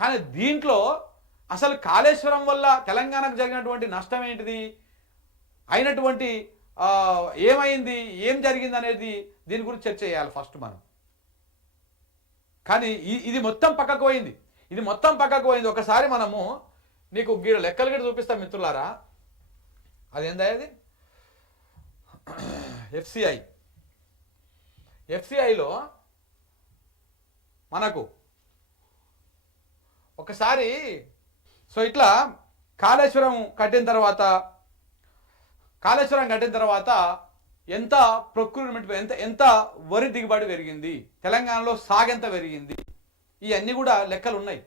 కానీ దీంట్లో అసలు కాళేశ్వరం వల్ల తెలంగాణకు జరిగినటువంటి నష్టం ఏంటిది, అయినటువంటి ఏమైంది, ఏం జరిగింది అనేది దీని గురించి చర్చ చేయాలి ఫస్ట్ మనం. కానీ ఇది మొత్తం పక్కకు పోయింది, ఇది మొత్తం పక్కకు పోయింది. ఒకసారి మనము నీకు లెక్కలు కూడా చూపిస్తాం మిత్రులారా. అదేందా అది ఎఫ్సిఐలో మనకు ఒకసారి ఇట్లా కాళేశ్వరం కట్టిన తర్వాత ఎంత ప్రొక్యూర్మెంట్, ఎంత వరి దిగుబడి పెరిగింది, తెలంగాణలో సాగెంత పెరిగింది, ఇవన్నీ కూడా లెక్కలు ఉన్నాయి.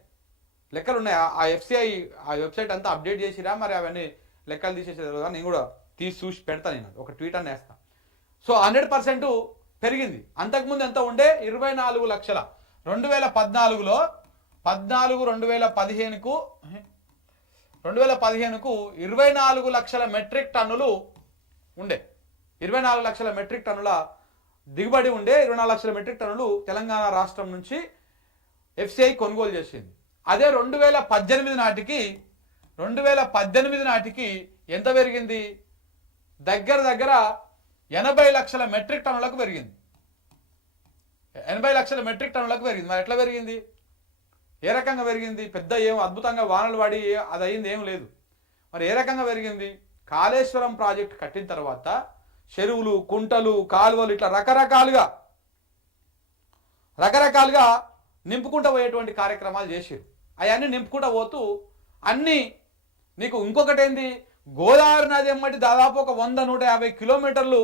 ఆ ఎఫ్సిఐ ఆ వెబ్సైట్ అంతా అప్డేట్ చేసిరా, మరి అవన్నీ లెక్కలు తీసేసారు. నేను కూడా చూసి పెడతాను, నేను ఒక ట్వీట్ అని వేస్తాను. సో 100% పెరిగింది. అంతకుముందు ఎంత ఉండే, 24 లక్షల 2014లో 2015కు 24 లక్షల మెట్రిక్ టన్నులు ఉండే, 24 లక్షల మెట్రిక్ టన్నుల దిగుబడి ఉండే. 24 లక్షల మెట్రిక్ టన్నులు తెలంగాణ రాష్ట్రం నుంచి ఎఫ్సిఐ కొనుగోలు చేసింది. అదే 2018 నాటికి ఎంత పెరిగింది, దగ్గర 80 లక్షల మెట్రిక్ టన్నులకు పెరిగింది. 80 లక్షల మెట్రిక్ టన్నులకు పెరిగింది. మరి ఎట్లా పెరిగింది, ఏ రకంగా పెరిగింది? పెద్ద ఏం అద్భుతంగా వానలు పడి అది అయింది ఏం లేదు. మరి ఏ రకంగా పెరిగింది? కాళేశ్వరం ప్రాజెక్ట్ కట్టిన తర్వాత చెరువులు, కుంటలు, కాలువలు ఇట్లా రకరకాలుగా నింపుకుంటూ పోయేటువంటి కార్యక్రమాలు చేసారు. అవన్నీ నింపుకుంటూ పోతూ అన్నీ నీకు ఇంకొకటి ఏంది, గోదావరి నది ఎమ్మటి దాదాపు ఒక 100-150 కిలోమీటర్లు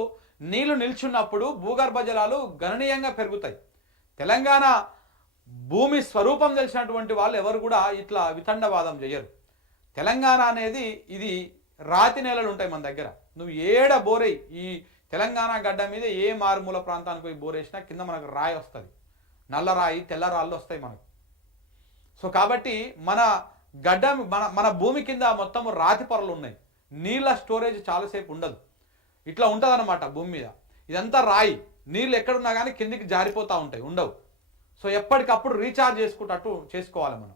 నీళ్లు నిల్చున్నప్పుడు భూగర్భ జలాలు గణనీయంగా పెరుగుతాయి. తెలంగాణ భూమి స్వరూపం తెలిసినటువంటి వాళ్ళు ఎవరు కూడా ఇట్లా వితండవాదం చేయరు. తెలంగాణ అనేది ఇది రాతి నేలలు ఉంటాయి మన దగ్గర. నువ్వు ఏడ బోరై ఈ తెలంగాణ గడ్డ మీద ఏ మారుమూల ప్రాంతానికి పోయి బోరేసినా కింద మనకు రాయి వస్తుంది, నల్ల రాయి, తెల్ల రాళ్ళు వస్తాయి మనకు. సో కాబట్టి మన గడ్డ మన భూమి కింద మొత్తం రాతి పొరలు ఉన్నాయి. నీళ్ళ స్టోరేజ్ చాలాసేపు ఉండదు, ఇట్లా ఉంటుంది అన్నమాట భూమి మీద. ఇదంతా రాయి, నీళ్ళు ఎక్కడున్నా కానీ కిందికి జారిపోతూ ఉంటాయి, ఉండవు. సో ఎప్పటికప్పుడు రీఛార్జ్ చేసుకుంటూ చేసుకోవాలి మనం.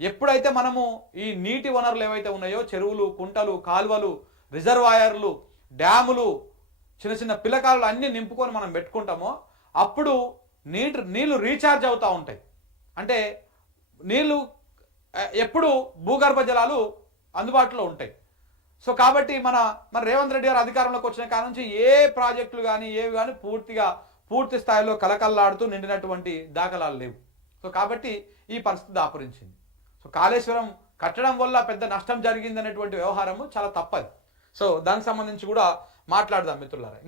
ఎప్పుడైతే మనము ఈ నీటి వనరులు ఏవైతే ఉన్నాయో, చెరువులు, కుంటలు, కాలువలు, రిజర్వాయర్లు, డ్యాములు, చిన్న చిన్న పిల్లకాలు అన్నీ నింపుకొని మనం పెట్టుకుంటామో అప్పుడు నీళ్లు రీఛార్జ్ అవుతూ ఉంటాయి. అంటే నీళ్లు ఎప్పుడు భూగర్భ జలాలు అందుబాటులో ఉంటాయి. సో కాబట్టి మన రేవంత్ రెడ్డి గారు అధికారంలోకి వచ్చిన కాడ నుంచి ఏ ప్రాజెక్టులు కానీ ఏవి కానీ పూర్తి స్థాయిలో కలకల్లాడుతూ నిండినటువంటి దాఖలాలు లేవు. సో కాబట్టి ఈ పరిస్థితి దాపురించింది. సో కాళేశ్వరం కట్టడం వల్ల పెద్ద నష్టం జరిగిందనేటువంటి వ్యవహారము చాలా తప్పది. సో దానికి సంబంధించి కూడా మాట్లాడదాం మిత్రులారా.